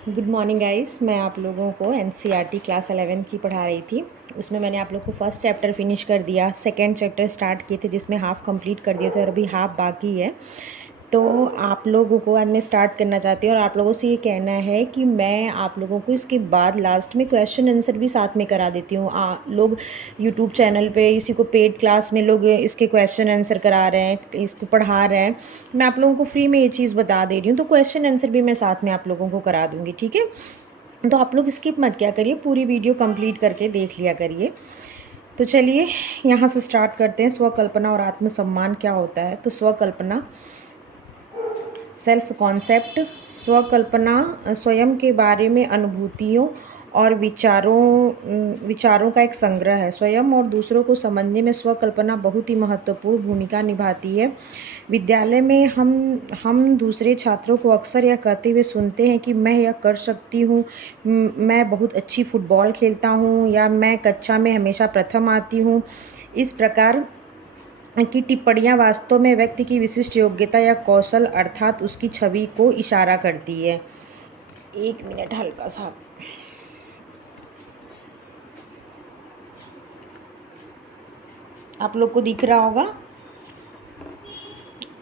Good morning guys. मैं आप लोगों को एनसीईआरटी क्लास 11 की पढ़ा रही थी। उसमें मैंने आप लोग को फर्स्ट चैप्टर फिनिश कर दिया, सेकंड चैप्टर स्टार्ट किए थे जिसमें हाफ कंप्लीट कर दिए थे और अभी हाफ बाकी है। तो आप लोगों को आज मैं स्टार्ट करना चाहती हूँ और आप लोगों से ये कहना है कि मैं आप लोगों को इसके बाद लास्ट में क्वेश्चन आंसर भी साथ में करा देती हूँ। लोग यूट्यूब चैनल पे इसी को पेड क्लास में लोग इसके क्वेश्चन आंसर करा रहे हैं, इसको पढ़ा रहे हैं। मैं आप लोगों को फ्री में ये चीज़ बता दे रही हूँ, तो क्वेश्चन आंसर भी मैं साथ में आप लोगों को करा दूँगी, ठीक है। तो आप लोग स्किप मत किया करिए, पूरी वीडियो कंप्लीट करके देख लिया करिए। तो चलिए यहाँ से स्टार्ट करते हैं। स्वकल्पना और आत्मसम्मान क्या होता है। तो स्वकल्पना सेल्फ कॉन्सेप्ट, स्वकल्पना स्वयं के बारे में अनुभूतियों और विचारों का एक संग्रह है। स्वयं और दूसरों को समझने में स्वकल्पना बहुत ही महत्वपूर्ण भूमिका निभाती है। विद्यालय में हम दूसरे छात्रों को अक्सर यह कहते हुए सुनते हैं कि मैं यह कर सकती हूँ, मैं बहुत अच्छी फुटबॉल खेलता हूँ, या मैं कक्षा में हमेशा प्रथम आती हूँ। इस प्रकार की टिप्पणियाँ वास्तव में व्यक्ति की विशिष्ट योग्यता या कौशल अर्थात उसकी छवि को इशारा करती है। एक मिनट, हल्का सा आप लोग को दिख रहा होगा।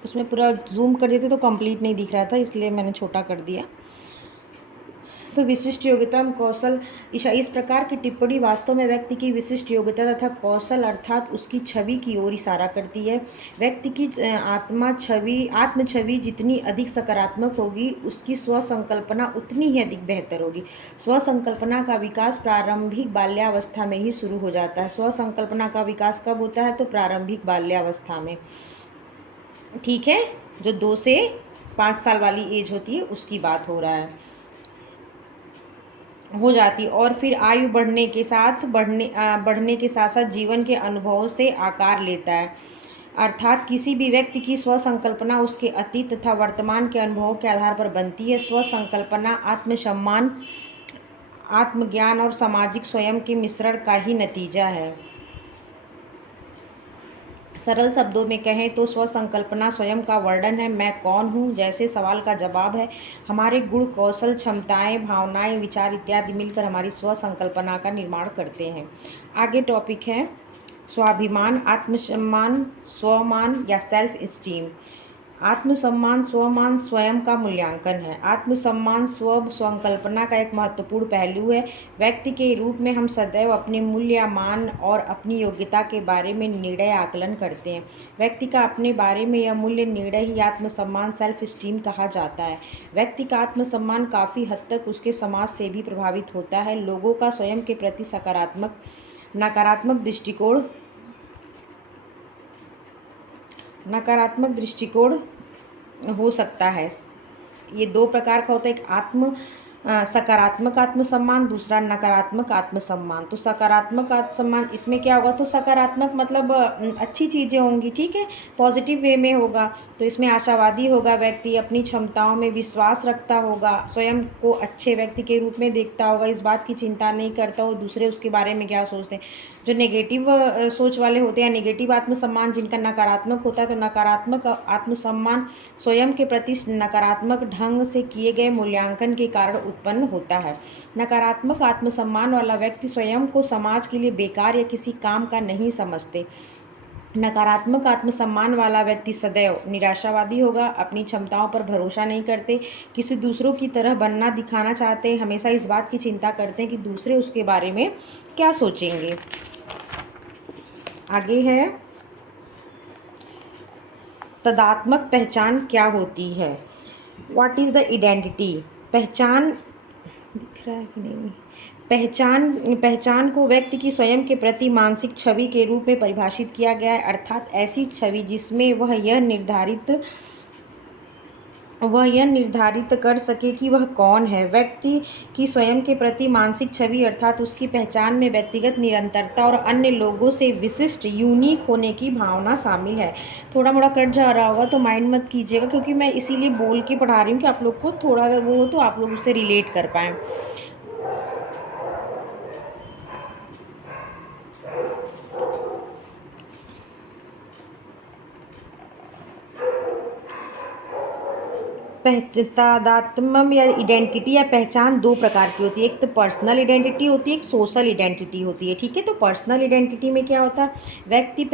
उसमें पूरा जूम कर देते तो कंप्लीट नहीं दिख रहा था, इसलिए मैंने छोटा कर दिया। तो विशिष्ट योग्यता कौशल इस प्रकार की टिप्पणी वास्तव में व्यक्ति की विशिष्ट योग्यता तथा कौशल अर्थात उसकी छवि की ओर इशारा करती है। व्यक्ति की आत्म छवि जितनी अधिक सकारात्मक होगी, उसकी स्वसंकल्पना उतनी ही अधिक बेहतर होगी। स्वसंकल्पना का विकास प्रारंभिक बाल्यावस्था में ही शुरू हो जाता है। स्वसंकल्पना का विकास कब होता है? तो प्रारंभिक बाल्यावस्था में, ठीक है। जो 2 से 5 साल वाली एज होती है उसकी बात हो जाती, और फिर आयु बढ़ने के साथ साथ जीवन के अनुभवों से आकार लेता है। अर्थात किसी भी व्यक्ति की स्वसंकल्पना उसके अतीत तथा वर्तमान के अनुभवों के आधार पर बनती है। स्वसंकल्पना आत्मसम्मान, आत्मज्ञान और सामाजिक स्वयं के मिश्रण का ही नतीजा है। सरल शब्दों में कहें तो स्वसंकल्पना स्वयं का वर्णन है। मैं कौन हूँ जैसे सवाल का जवाब है। हमारे गुण, कौशल, क्षमताएं, भावनाएं, विचार इत्यादि मिलकर हमारी स्वसंकल्पना का निर्माण करते हैं। आगे टॉपिक है स्वाभिमान, आत्मसम्मान, स्वमान या सेल्फ स्टीम। आत्मसम्मान स्वमान स्वयं का मूल्यांकन है। आत्मसम्मान स्व संकल्पना का एक महत्वपूर्ण पहलू है। व्यक्ति के रूप में हम सदैव अपने मूल्य, मान और अपनी योग्यता के बारे में निर्णय आकलन करते हैं। व्यक्ति का अपने बारे में यह मूल्य निर्णय ही आत्मसम्मान सेल्फ स्टीम कहा जाता है। व्यक्ति का आत्मसम्मान काफ़ी हद तक उसके समाज से भी प्रभावित होता है। लोगों का स्वयं के प्रति नकारात्मक दृष्टिकोण हो सकता है। ये 2 प्रकार का होता है, एक सकारात्मक आत्मसम्मान, दूसरा नकारात्मक आत्मसम्मान। तो सकारात्मक आत्मसम्मान इसमें क्या होगा? तो सकारात्मक मतलब अच्छी चीज़ें होंगी, ठीक है, पॉजिटिव वे में होगा। तो इसमें आशावादी होगा व्यक्ति, अपनी क्षमताओं में विश्वास रखता होगा, स्वयं को अच्छे व्यक्ति के रूप में देखता होगा, इस बात की चिंता नहीं करता हो दूसरे उसके बारे में क्या सोचते हैं। जो नेगेटिव सोच वाले होते हैं, नेगेटिव आत्मसम्मान जिनका नकारात्मक होता है, तो नकारात्मक आत्मसम्मान स्वयं के प्रति नकारात्मक ढंग से किए गए मूल्यांकन के कारण उत्पन्न होता है। नकारात्मक आत्मसम्मान वाला व्यक्ति स्वयं को समाज के लिए बेकार या किसी काम का नहीं समझते। नकारात्मक आत्मसम्मान वाला व्यक्ति सदैव निराशावादी होगा, अपनी क्षमताओं पर भरोसा नहीं करते, किसी दूसरों की तरह बनना दिखाना चाहते हैं, हमेशा इस बात की चिंता करते हैं कि दूसरे उसके बारे में क्या सोचेंगे। आगे है तदात्मक पहचान क्या होती है। What is the identity. पहचान दिख रहा है कि नहीं? पहचान को व्यक्ति की स्वयं के प्रति मानसिक छवि के रूप में परिभाषित किया गया है, अर्थात ऐसी छवि जिसमें वह यह निर्धारित कर सके कि वह कौन है। व्यक्ति की स्वयं के प्रति मानसिक छवि अर्थात उसकी पहचान में व्यक्तिगत निरंतरता और अन्य लोगों से विशिष्ट यूनिक होने की भावना शामिल है। थोड़ा मोड़ा कट जा रहा होगा तो माइंड मत कीजिएगा, क्योंकि मैं इसीलिए बोल के पढ़ा रही हूँ कि आप लोग को थोड़ा अगर वो हो तो आप लोग उससे रिलेट कर पाएँ। तादात्म्य या आइडेंटिटी या पहचान दो प्रकार की होती है। एक तो पर्सनल आइडेंटिटी होती है, एक सोशल आइडेंटिटी होती है। ठीक है, तो पर्सनल आइडेंटिटी में क्या होता है, व्यक्तिगत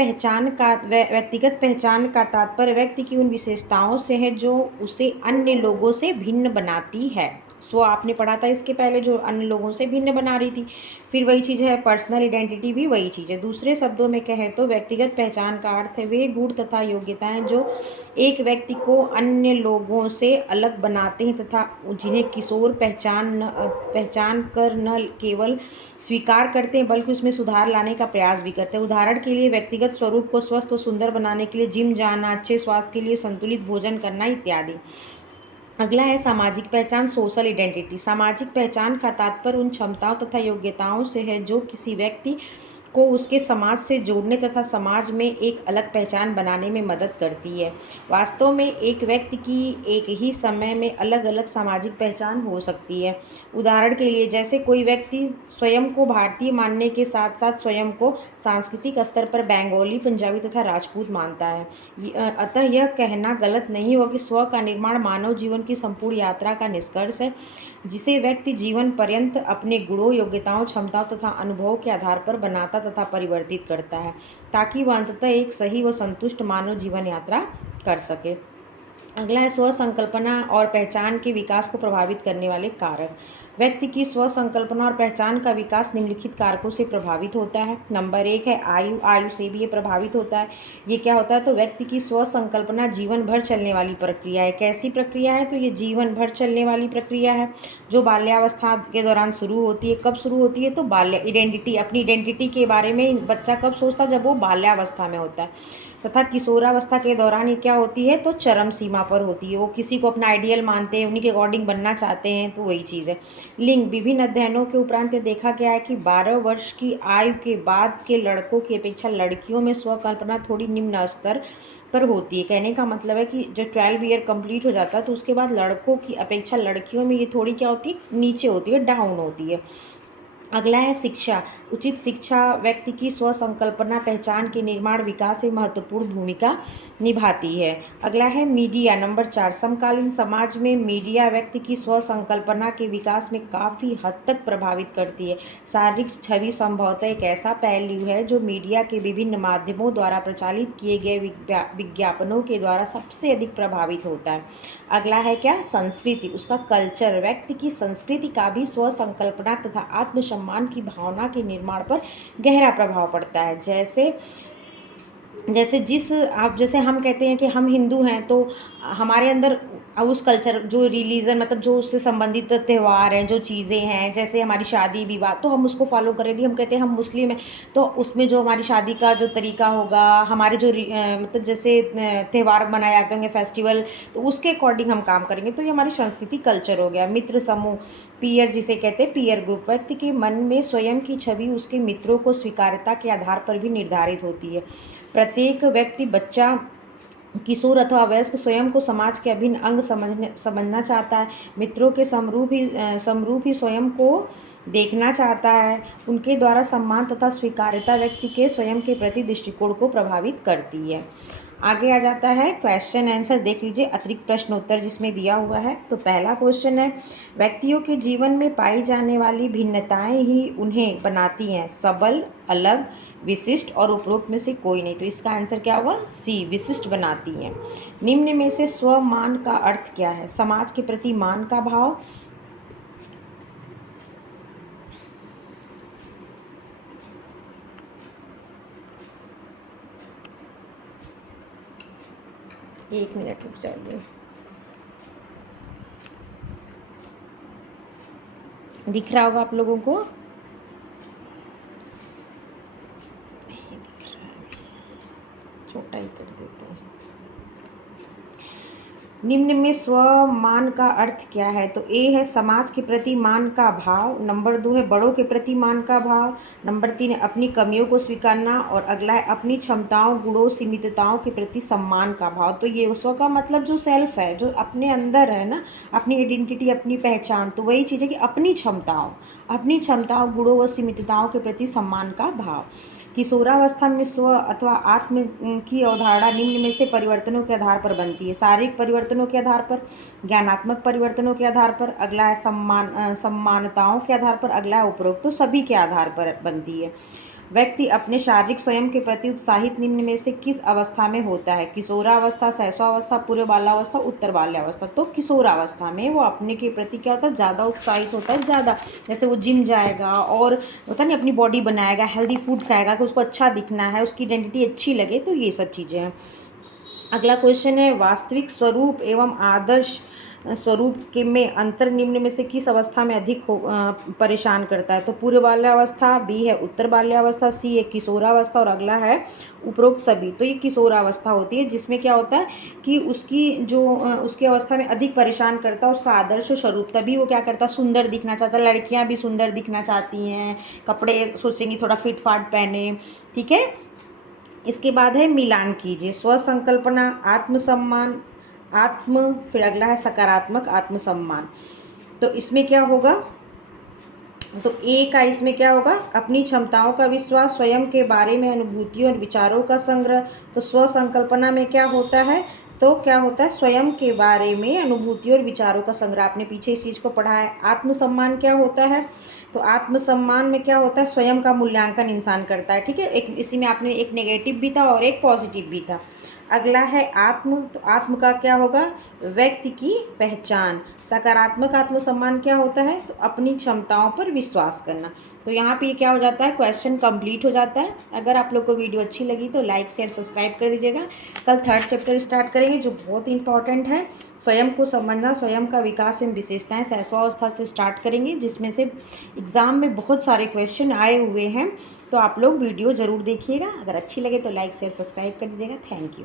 पहचान का तात्पर्य व्यक्ति की उन विशेषताओं से है जो उसे अन्य लोगों से भिन्न बनाती है। सो आपने पढ़ा था इसके पहले, जो अन्य लोगों से भिन्न बना रही थी। फिर वही चीज़ है, पर्सनल आइडेंटिटी भी वही चीज़ है। दूसरे शब्दों में कहें तो व्यक्तिगत पहचान का अर्थ है वे गुण तथा योग्यताएं जो एक व्यक्ति को अन्य लोगों से अलग बनाते हैं तथा जिन्हें किशोर पहचान कर न केवल स्वीकार करते हैं बल्कि उसमें सुधार लाने का प्रयास भी करते हैं। उदाहरण के लिए व्यक्तिगत स्वरूप को स्वस्थ और सुंदर बनाने के लिए जिम जाना, अच्छे स्वास्थ्य के लिए संतुलित भोजन करना इत्यादि। अगला है सामाजिक पहचान, सोशल आइडेंटिटी। सामाजिक पहचान का तात्पर्य उन क्षमताओं तथा योग्यताओं से है जो किसी व्यक्ति को उसके समाज से जोड़ने तथा समाज में एक अलग पहचान बनाने में मदद करती है। वास्तव में एक व्यक्ति की एक ही समय में अलग अलग सामाजिक पहचान हो सकती है। उदाहरण के लिए जैसे कोई व्यक्ति स्वयं को भारतीय मानने के साथ साथ स्वयं को सांस्कृतिक स्तर पर बंगाली, पंजाबी तथा राजपूत मानता है। अतः यह कहना गलत नहीं होगा कि स्व का निर्माण मानव जीवन की संपूर्ण यात्रा का निष्कर्ष है, जिसे व्यक्ति जीवन पर्यंत अपने गुणों, योग्यताओं, क्षमताओं तथा अनुभवों के आधार पर बनाता तथा परिवर्तित करता है, ताकि वह अंततः एक सही व संतुष्ट मानव जीवन यात्रा कर सके। अगला है स्व संकल्पना और पहचान के विकास को प्रभावित करने वाले कारक। व्यक्ति की स्व संकल्पना और पहचान का विकास निम्नलिखित कारकों से प्रभावित होता है। नंबर 1 है आयु से भी ये प्रभावित होता है। ये क्या होता है, तो व्यक्ति की स्व संकल्पना जीवन भर चलने वाली प्रक्रिया है। कैसी प्रक्रिया है, तो ये जीवन भर चलने वाली प्रक्रिया है जो बाल्यावस्था के दौरान शुरू होती है। कब शुरू होती है, तो अपनी आइडेंटिटी के बारे में बच्चा कब सोचता है, जब वो बाल्यावस्था में होता है। तथा किशोरावस्था के दौरान ये क्या होती है, तो चरम सीमा पर होती है। वो किसी को अपना आइडियल मानते हैं, उन्हीं के अकॉर्डिंग बनना चाहते हैं, तो वही चीज़ है। लिंग, विभिन्न अध्ययनों के उपरांत देखा गया है कि 12 वर्ष की आयु के बाद के लड़कों की अपेक्षा लड़कियों में स्वकल्पना थोड़ी निम्न स्तर पर होती है। कहने का मतलब है कि जो 12 ईयर कंप्लीट हो जाता है तो उसके बाद लड़कों की अपेक्षा लड़कियों में ये थोड़ी क्या होती है, नीचे होती है, डाउन होती है। अगला है शिक्षा। उचित शिक्षा व्यक्ति की स्व संकल्पना, पहचान के निर्माण, विकास में महत्वपूर्ण भूमिका निभाती है। अगला है मीडिया, नंबर 4। समकालीन समाज में मीडिया व्यक्ति की स्व संकल्पना के विकास में काफ़ी हद तक प्रभावित करती है। शारीरिक छवि संभवतः एक ऐसा पहलू है जो मीडिया के विभिन्न माध्यमों द्वारा प्रचालित किए गए विज्ञापनों के द्वारा सबसे अधिक प्रभावित होता है। अगला है क्या, संस्कृति, उसका कल्चर। व्यक्ति की संस्कृति का भी स्व संकल्पना तथा आत्मसम्मान की भावना के निर्माण पर गहरा प्रभाव पड़ता है। जैसे हम कहते हैं कि हम हिंदू हैं, तो हमारे अंदर उस कल्चर, जो रिलीजन, मतलब जो उससे संबंधित त्यौहार हैं, जो चीज़ें हैं, जैसे हमारी शादी विवाह, तो हम उसको फॉलो करेंगे। हम कहते हैं हम मुस्लिम हैं, तो उसमें जो हमारी शादी का जो तरीका होगा, हमारे जो मतलब जैसे त्यौहार मनाए जाते होंगे, फेस्टिवल, तो उसके अकॉर्डिंग हम काम करेंगे। तो ये हमारी संस्कृति, कल्चर हो गया। मित्र समूह, पीयर जिसे कहते हैं, पीयर ग्रुप। व्यक्ति के मन में स्वयं की छवि उसके मित्रों को स्वीकार्यता के आधार पर भी निर्धारित होती है। प्रत्येक व्यक्ति, बच्चा, किशोर अथवा वयस्क स्वयं को समाज के अभिन्न अंग समझना चाहता है। मित्रों के समरूप ही स्वयं को देखना चाहता है। उनके द्वारा सम्मान तथा स्वीकार्यता व्यक्ति के स्वयं के प्रति दृष्टिकोण को प्रभावित करती है। आगे आ जाता है क्वेश्चन आंसर, देख लीजिए अतिरिक्त प्रश्न उत्तर जिसमें दिया हुआ है। तो पहला क्वेश्चन है, व्यक्तियों के जीवन में पाई जाने वाली भिन्नताएं ही उन्हें बनाती हैं सबल, अलग, विशिष्ट और उपरोक्त में से कोई नहीं। तो इसका आंसर क्या होगा, सी, विशिष्ट बनाती हैं। निम्न में से स्वमान का अर्थ क्या है, समाज के प्रति मान का भाव, एक मिनट रुक जाइए, दिख रहा होगा आप लोगों को, नहीं दिख रहा है, छोटा ही कर देते हैं। निम्न में स्वमान का अर्थ क्या है, तो ए है समाज के प्रति मान का भाव, नंबर 2 है बड़ों के प्रति मान का भाव, नंबर 3 है अपनी कमियों को स्वीकारना, और अगला है अपनी क्षमताओं, गुणों, सीमितताओं के प्रति सम्मान का भाव। तो ये स्व का मतलब जो सेल्फ है, जो अपने अंदर है ना, अपनी आइडेंटिटी, अपनी पहचान, तो वही चीज़ है कि अपनी क्षमताओं, गुणों व सीमितताओं के प्रति सम्मान का भाव। किशोरावस्था में स्व अथवा आत्म की अवधारणा निम्न में से परिवर्तनों के आधार पर बनती है। शारीरिक परिवर्तनों के आधार पर, ज्ञानात्मक परिवर्तनों के आधार पर, अगला है समानताओं के आधार पर, अगला है उपरोक्त, तो सभी के आधार पर बनती है। व्यक्ति अपने शारीरिक स्वयं के प्रति उत्साहित निम्न में से किस अवस्था में होता है? किशोरावस्था, शैशवावस्था, पूर्व बाल्यावस्था, उत्तर बाल्यावस्था। तो किशोरावस्था में वो अपने के प्रति क्या होता है, ज़्यादा उत्साहित होता है, ज़्यादा, जैसे वो जिम जाएगा और होता नहीं अपनी बॉडी बनाएगा, हेल्दी फूड खाएगा कि उसको अच्छा दिखना है, उसकी आइडेंटिटी अच्छी लगे, तो ये सब चीज़ें हैं। अगला क्वेश्चन है, वास्तविक स्वरूप एवं आदर्श स्वरूप के में अंतर निम्न में से किस अवस्था में अधिक परेशान करता है? तो पूर्व बाल्यावस्था, बी है उत्तर बाल्यावस्था, सी है किशोरावस्था और अगला है उपरोक्त सभी। तो ये किशोरावस्था होती है जिसमें क्या होता है कि उसकी जो उसकी अवस्था में अधिक परेशान करता है उसका आदर्श स्वरूप। तभी वो क्या करता है, सुंदर दिखना चाहता है। लड़कियां भी सुंदर दिखना चाहती हैं, कपड़े सोचेंगी थोड़ा फिट फाट पहने, ठीक है। इसके बाद है मिलान कीजिए, स्व संकल्पना, आत्मसम्मान, फिर अगला है सकारात्मक आत्मसम्मान। तो इसमें क्या होगा, तो ए का इसमें क्या होगा, अपनी क्षमताओं का विश्वास, स्वयं के बारे में अनुभूतियों और विचारों का संग्रह। तो स्व संकल्पना में क्या होता है, तो क्या होता है, स्वयं के बारे में अनुभूतियों और विचारों का संग्रह। आपने पीछे इस चीज़ को पढ़ा है। आत्मसम्मान क्या होता है, तो आत्मसम्मान में क्या होता है, स्वयं का मूल्यांकन इंसान करता है, ठीक है। एक इसी में आपने एक नेगेटिव भी था और एक पॉजिटिव भी था। अगला है आत्म, तो आत्म का क्या होगा, व्यक्ति की पहचान। सकारात्मक आत्मसम्मान क्या होता है, तो अपनी क्षमताओं पर विश्वास करना। तो यहाँ पे क्या हो जाता है, क्वेश्चन कंप्लीट हो जाता है। अगर आप लोग को वीडियो अच्छी लगी तो लाइक शेयर सब्सक्राइब कर दीजिएगा। कल थर्ड चैप्टर स्टार्ट करेंगे जो बहुत इंपॉर्टेंट है, स्वयं को समझना, स्वयं का विकास एवं विशेषताएं, शैशवावस्था से स्टार्ट करेंगे, जिसमें से एग्ज़ाम में बहुत सारे क्वेश्चन आए हुए हैं। तो आप लोग वीडियो ज़रूर देखिएगा। अगर अच्छी लगे तो लाइक शेयर सब्सक्राइब कर दीजिएगा। Thank you.